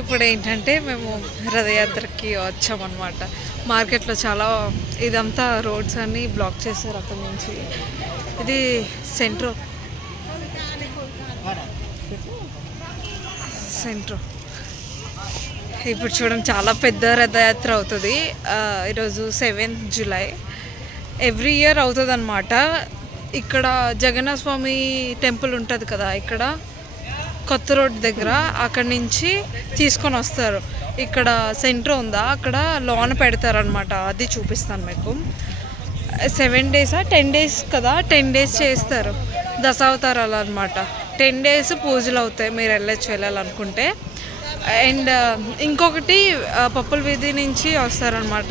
ఇప్పుడు ఏంటంటే మేము రథయాత్రకి వచ్చామన్నమాట. మార్కెట్లో చాలా ఇదంతా రోడ్స్ అన్నీ బ్లాక్ చేశారు అక్కడి నుంచి. ఇది సెంట్రో ఇప్పుడు చూడండి చాలా పెద్ద రథయాత్ర అవుతుంది. ఈరోజు 7th జూలై. ఎవ్రీ ఇయర్ అవుతుంది అన్నమాట. ఇక్కడ జగన్నాథ స్వామి టెంపుల్ ఉంటుంది కదా, ఇక్కడ కొత్త రోడ్ దగ్గర, అక్కడి నుంచి తీసుకొని వస్తారు. ఇక్కడ సెంటర్ ఉందా, అక్కడ లోన పెడతారనమాట. అది చూపిస్తాను మీకు. 7 days 10 days కదా, 10 days చేస్తారు. దశావతారాలు అనమాట. 10 days పూజలు అవుతాయి మీరు వెళ్ళాలనుకుంటే. అండ్ ఇంకొకటి పప్పుల వీధి నుంచి వస్తారనమాట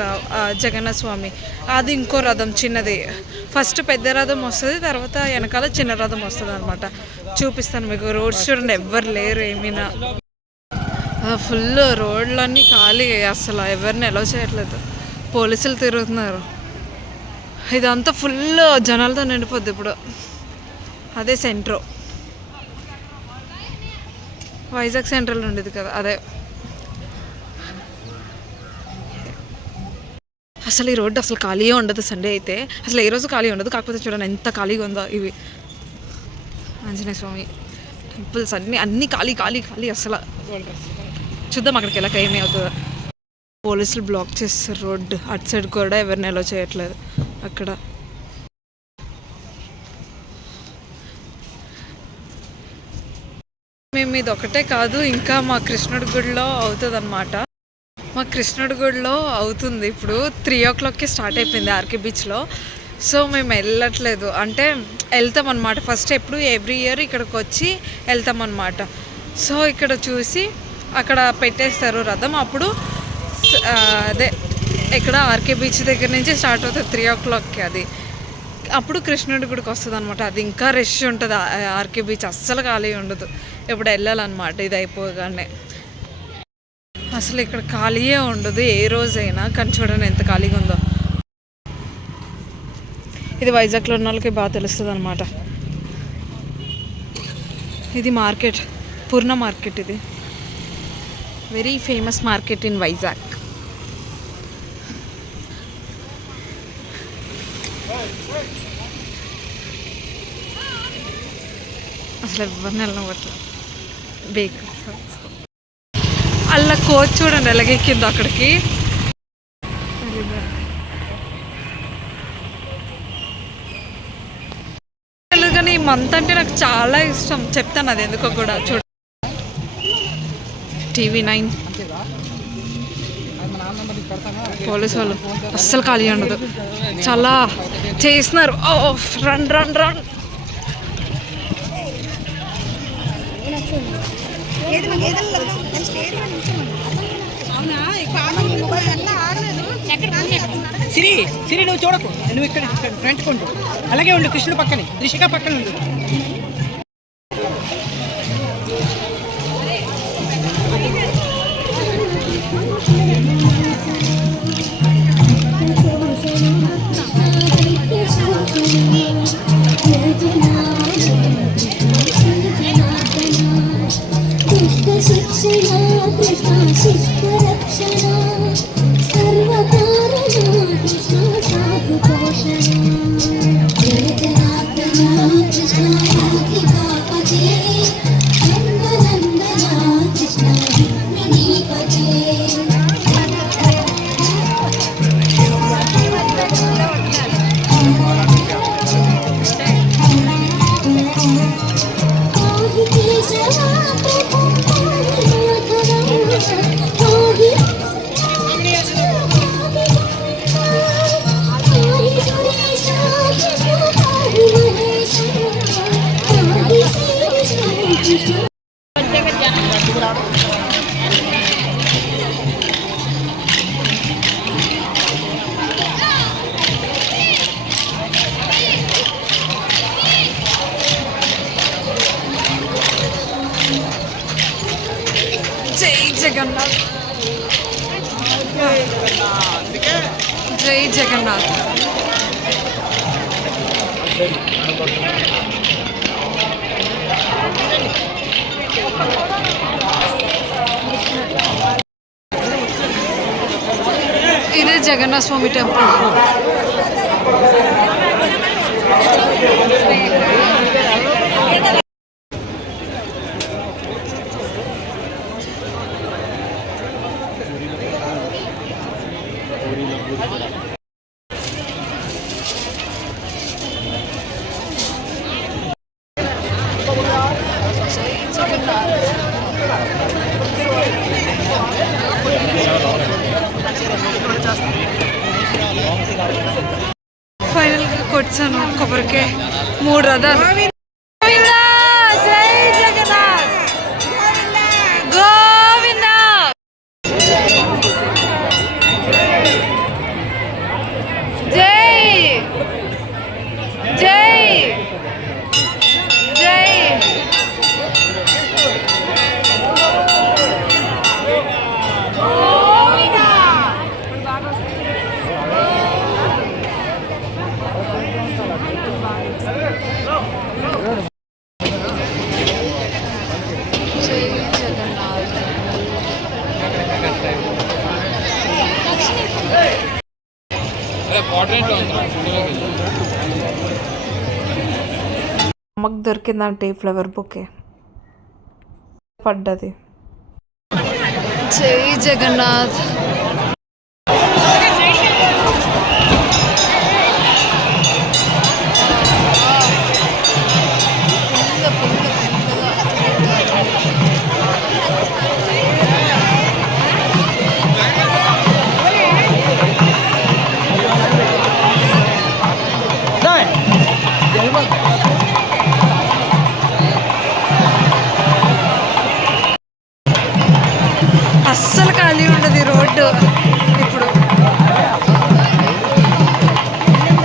జగన్నాథ స్వామి. అది ఇంకో రథం చిన్నది. ఫస్ట్ పెద్ద రథం వస్తుంది, తర్వాత వెనకాల చిన్న రథం వస్తుంది అనమాట. చూపిస్తాను మీకు. రోడ్స్ చూడండి, ఎవ్వరు లేరు ఏమైనా. ఫుల్ రోడ్లన్నీ ఖాళీ, అసలు ఎవరిని అలౌ చేయట్లేదు. పోలీసులు తిరుగుతున్నారు. ఇదంతా ఫుల్ జనాలతో నిండిపోద్ది ఇప్పుడు. అదే సెంట్రో, వైజాగ్ సెంట్రల్ ఉండేది కదా అదే. అసలు ఈ రోడ్డు అసలు ఖాళీగా ఉండదు సండే అయితే. అసలు ఏ రోజు ఖాళీ ఉండదు. కాకపోతే చూడండి ఎంత ఖాళీగా ఉందో. ఇవి ఆంజనేయ స్వామి టెంపుల్స్ అన్నీ ఖాళీ ఖాళీ ఖాళీ అసలు. చూద్దాం అక్కడికి వెళ్ళక ఏమీ అవుతుందో. పోలీసులు బ్లాక్ చేస్తారు రోడ్డు. అటు సైడ్ కూడా ఎవరిని అలో చేయట్లేదు అక్కడ. మేము ఇది ఒకటే కాదు, ఇంకా మా కృష్ణుడి గుడిలో అవుతుంది అన్నమాట. మా కృష్ణుడి గుడిలో అవుతుంది ఇప్పుడు. 3 o'clockకి స్టార్ట్ అయిపోయింది ఆర్కే బీచ్లో. సో మేము వెళ్ళట్లేదు, అంటే వెళ్తామన్నమాట. ఫస్ట్ ఎప్పుడు ఎవ్రీ ఇయర్ ఇక్కడికి వచ్చి వెళ్తామన్నమాట. సో ఇక్కడ చూసి అక్కడ పెట్టేస్తారు రథం. అప్పుడు అదే ఇక్కడ ఆర్కే బీచ్ దగ్గర నుంచి స్టార్ట్ అవుతుంది 3 o'clockకి. అది అప్పుడు కృష్ణుడి గుడికి వస్తుంది అనమాట. అది ఇంకా రష్ ఉంటుంది. ఆర్కే బీచ్ అస్సలు ఖాళీ ఉండదు. ఇప్పుడు వెళ్ళాలన్నమాట ఇది అయిపోగానే. అసలు ఇక్కడ ఖాళీయే ఉండదు ఏ రోజైనా. కానీ చూడండి ఎంత ఖాళీగా ఉందో. ఇది వైజాగ్లో ఉన్న వాళ్ళకి బాగా తెలుస్తుంది అనమాట. ఇది మార్కెట్, పూర్ణ మార్కెట్. ఇది very famous market in Vizag. అసలు ఎవరిని వెళ్ళవట్లేదు. బేకర్స్ అలా కోచ్ చూడండి ఎలాగెక్కిందో అక్కడికి. కానీ ఈ మంత్ అంటే నాకు చాలా ఇష్టం. చెప్తాను అది ఎందుకో కూడా. చూడ TV9 పోలీసు వాళ్ళు అస్సలు ఖాళీ ఉండదు. చాలా చేస్తున్నారు. Run run run. సిరి నువ్వు చూడకు, నువ్వు ఇక్కడ ఫ్రంట్ కొంటూ అలాగే ఉండు. కృష్ణుడు పక్కనే, రిషిక పక్కన ఉండు. జగన్నాథ్, జై జగన్నాథ్. ఇదే జగన్నాథ స్వామి టెంపుల్. ఫైనల్గా కొట్టాను కొబ్బరికే 3 రథాలు. గోవిందా, జై జగన్నాథ్, గోవిందా. జై జై జై. అమ్మకు దొరికిందంటే ఫ్లవర్ బొకే పడ్డది. జై జగన్నాథ్. అస్సలు ఖాళీ ఉండదు ఈ రోడ్డు. ఇప్పుడు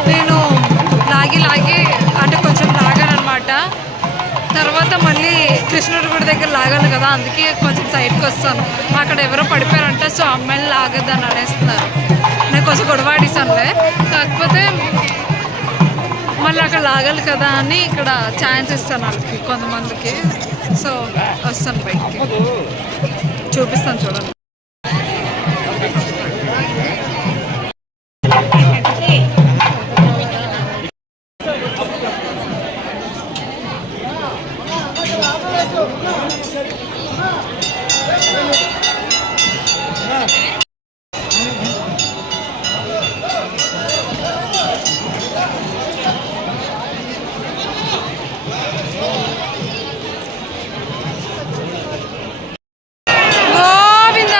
నేను లాగి అంటే కొంచెం లాగానమాట. తర్వాత మళ్ళీ కృష్ణుడి గుడి దగ్గర లాగాలి కదా, అందుకే కొంచెం సైడ్కి వస్తాను. అక్కడ ఎవరో పడిపోయారంటే సో అమ్మాయిని లాగద్దని అనేస్తున్నారు. నేను కొంచెం గొడవాడిస్తానులే, కాకపోతే మళ్ళీ అక్కడ లాగాలి కదా అని ఇక్కడ ఛాన్స్ ఇస్తాను వాళ్ళకి కొంతమందికి. సో వస్తాను బయటికి, చూపిస్తాను చూడండి. గోవింద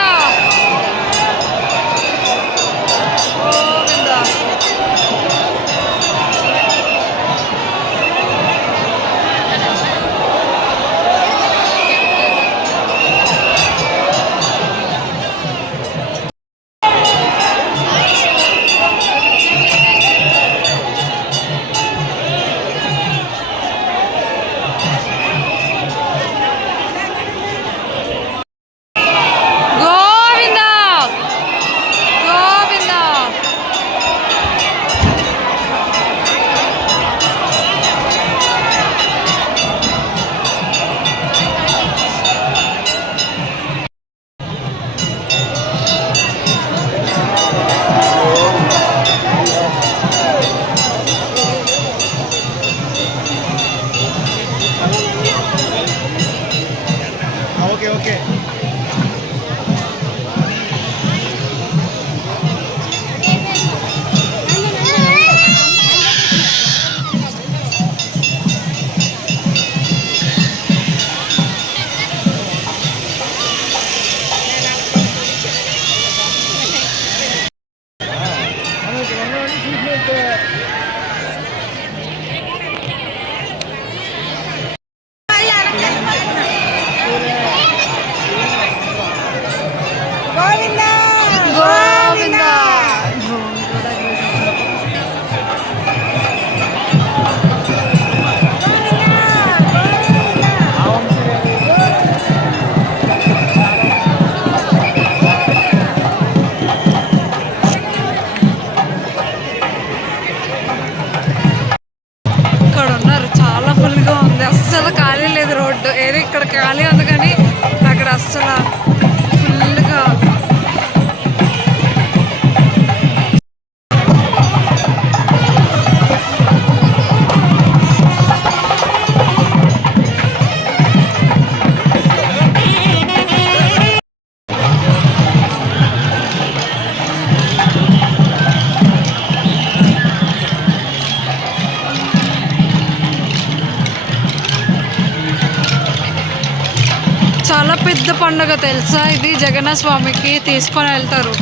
పెద్ద పండుగ తెలుసా ఇది. జగన్నాథ స్వామికి తీసుకొని వెళ్తారు.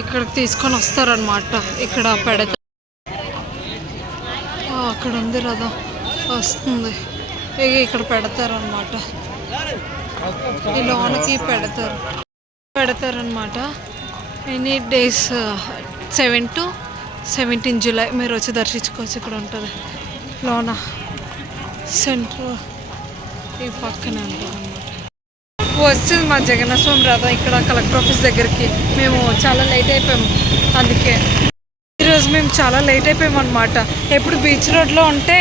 ఇక్కడికి తీసుకొని వస్తారనమాట. ఇక్కడ పెడతారు. అక్కడ ఉంది రథం వస్తుంది. ఇక్కడ పెడతారనమాట. ఈ లోనకి పెడతారనమాట. ఎనీ డేస్ 7 to 17 జూలై మీరు వచ్చి దర్శించుకోవచ్చు. ఇక్కడ ఉంటుంది లోన సెంటర్ ఈ పక్కనే ఉంటుంది అనమాట. వస్తుంది మా జగన్నాథ స్వామి రథం ఇక్కడ కలెక్టర్ ఆఫీస్ దగ్గరికి. మేము చాలా లేట్ అయిపోయాము. అందుకే ఈరోజు మేము చాలా లేట్ అయిపోయాము అనమాట. ఎప్పుడు బీచ్ రోడ్లో ఉంటే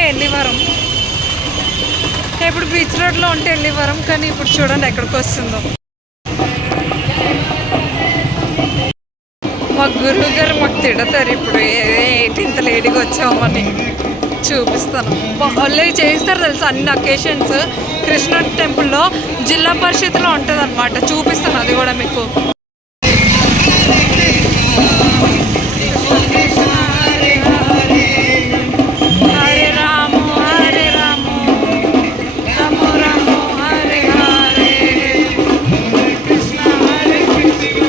వెళ్ళేవారం కానీ ఇప్పుడు చూడండి ఎక్కడికి వస్తుందో. మా గురువు గారు మాకు తిడతారు ఇప్పుడు ఏంటి ఇంత లేట్గా వచ్చామని. చూపిస్తాను. వాళ్ళు చేస్తారు తెలుసు అన్ని అకేషన్స్. కృష్ణ టెంపుల్లో జిల్లా పరిషత్లో ఉంటుంది అనమాట. చూపిస్తాను అది కూడా మీకు. హరే రామ హరే రామ రామ రామ హరే హరే కృష్ణ హరే కృష్ణ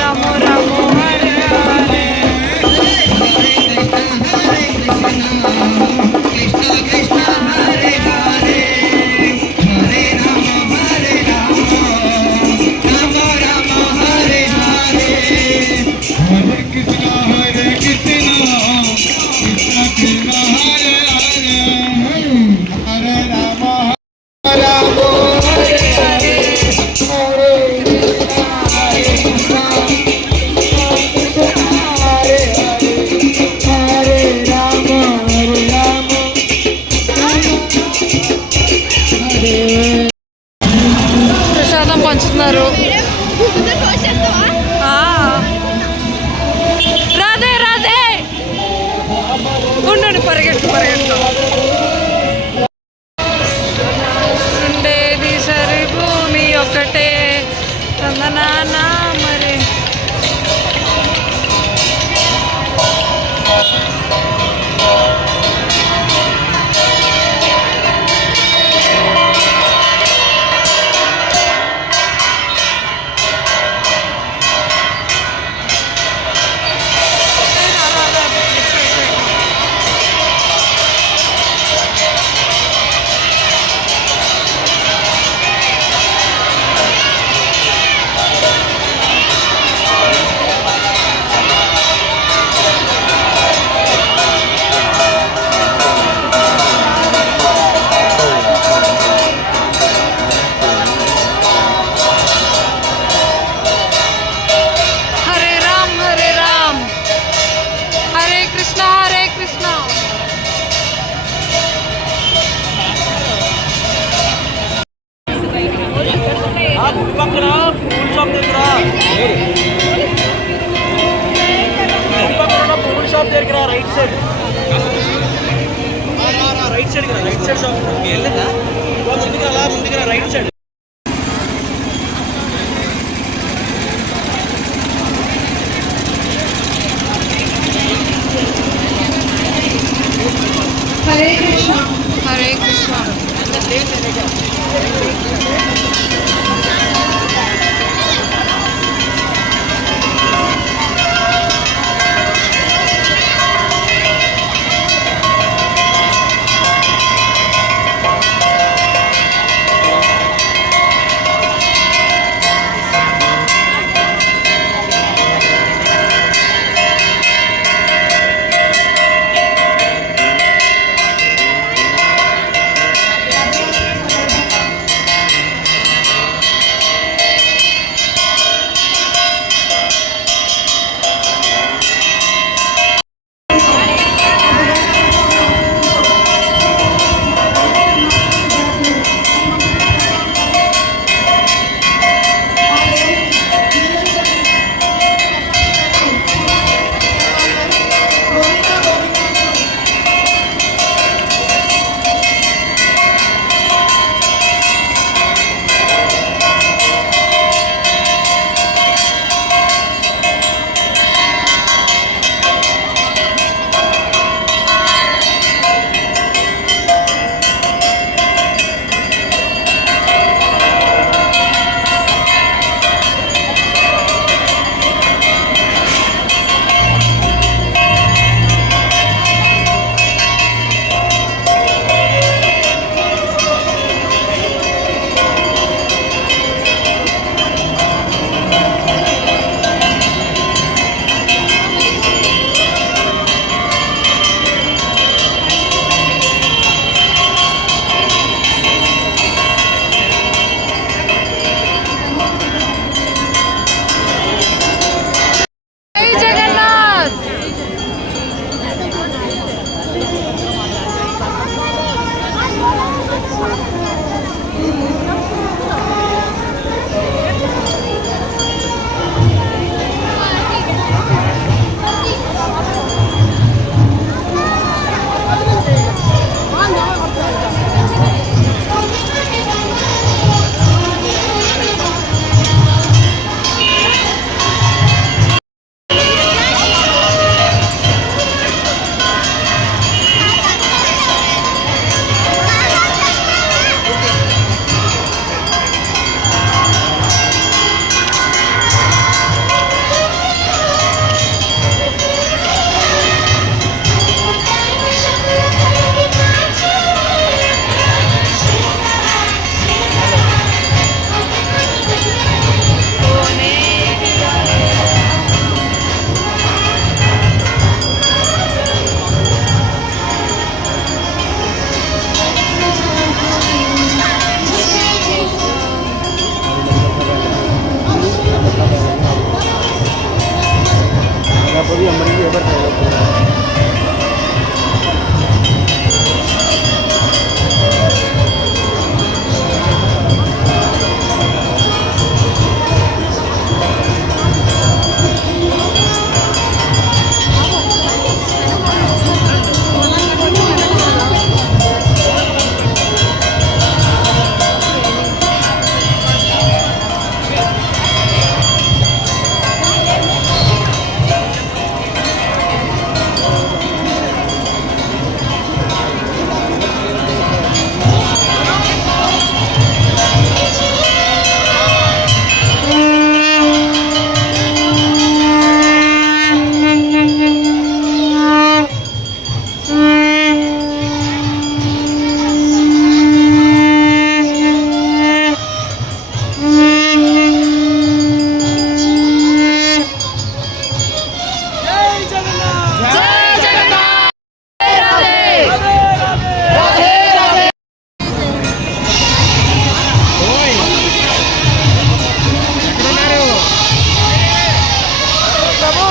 రామ రామ హరే హరే. ప్రసాదం పంచుతున్నారు. రాధే రాధే ఉండండి పరిగెట్టు ఉండేది సరి భూమి ఒకటే తందనాన్న మరి. హరే కృష్ణ హరే కృష్ణ.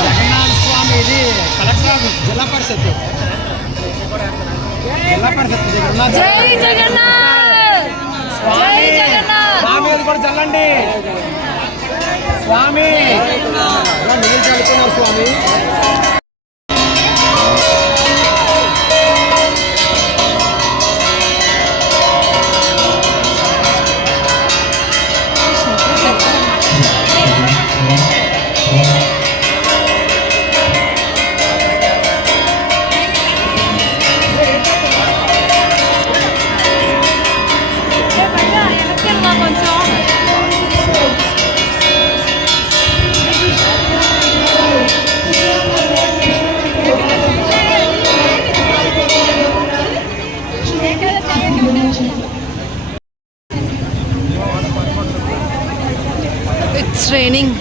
జగన్నాథ స్వామి ఇది కలెక్టర్ ఆఫీస్ జిల్లా పరిషత్ దగ్గర ఉన్నది. జై జగన్నాథ్ జై జగన్నాథ్ స్వామి అది కూడా చల్లండి. స్వామి నీళ్ళు చల్లుతున్నారు స్వామి. It's raining.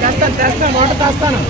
తెస్తాను వాటర్ తెస్తాను.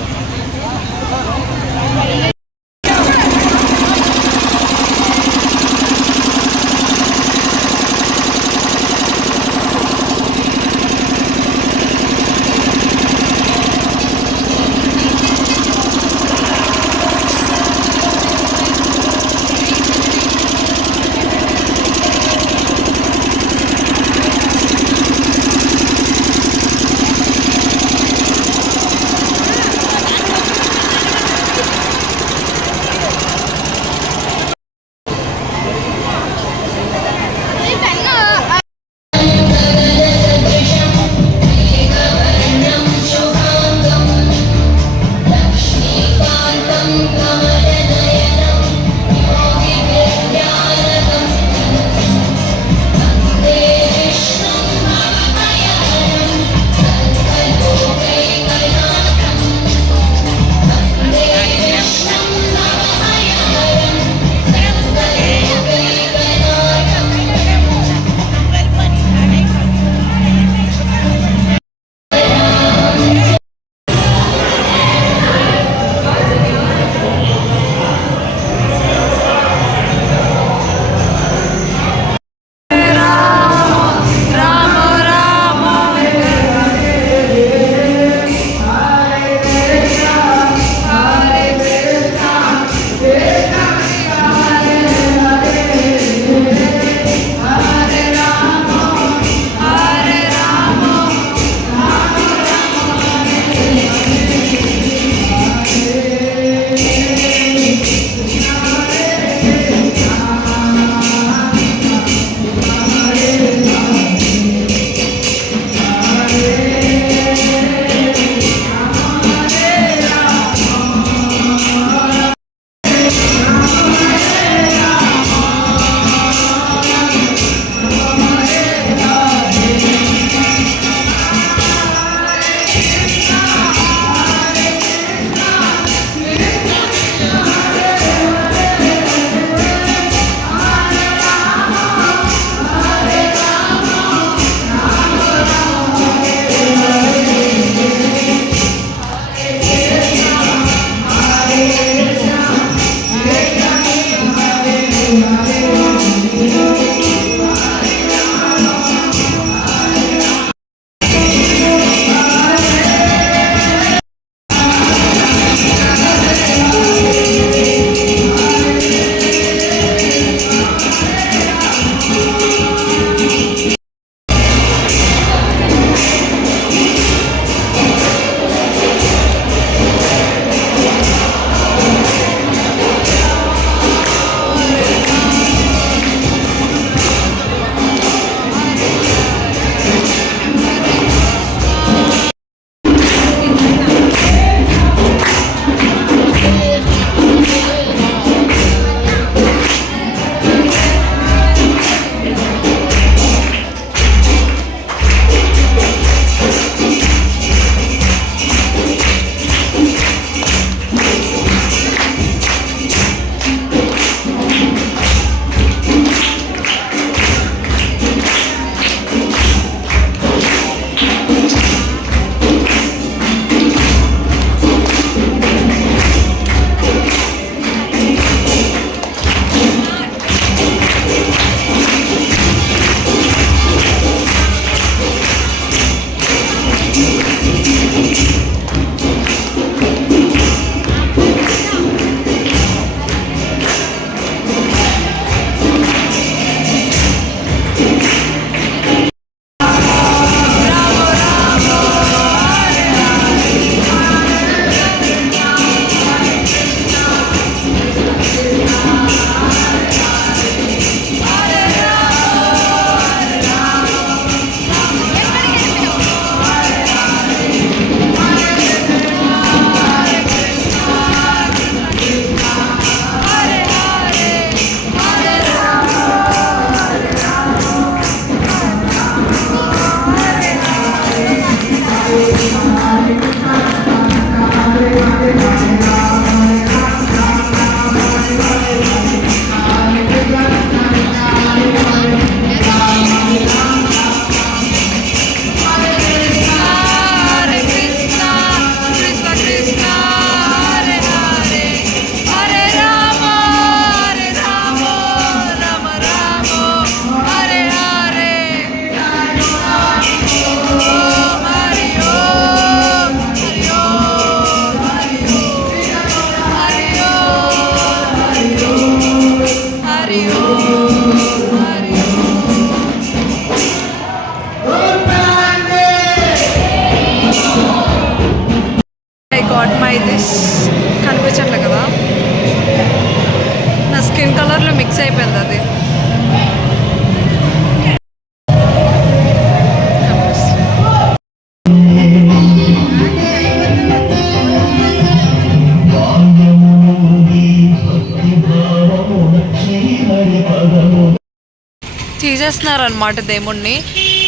చేస్తున్నారనమాట దేవుణ్ణి.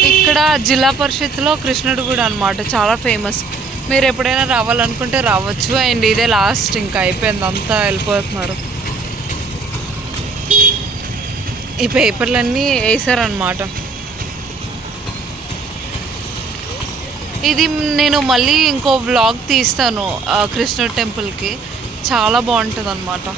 ఇక్కడ జిల్లా పరిషత్లో కృష్ణుడు కూడా అనమాట, చాలా ఫేమస్. మీరు ఎప్పుడైనా రావాలనుకుంటే రావచ్చు. అండ్ ఇదే లాస్ట్, ఇంకా అయిపోయింది, అంతా వెళ్ళిపోతున్నారు. ఈ పేపర్లన్నీ వేసారనమాట. ఇది నేను మళ్ళీ ఇంకో వ్లాగ్ తీస్తాను కృష్ణుడి టెంపుల్కి, చాలా బాగుంటుంది అనమాట.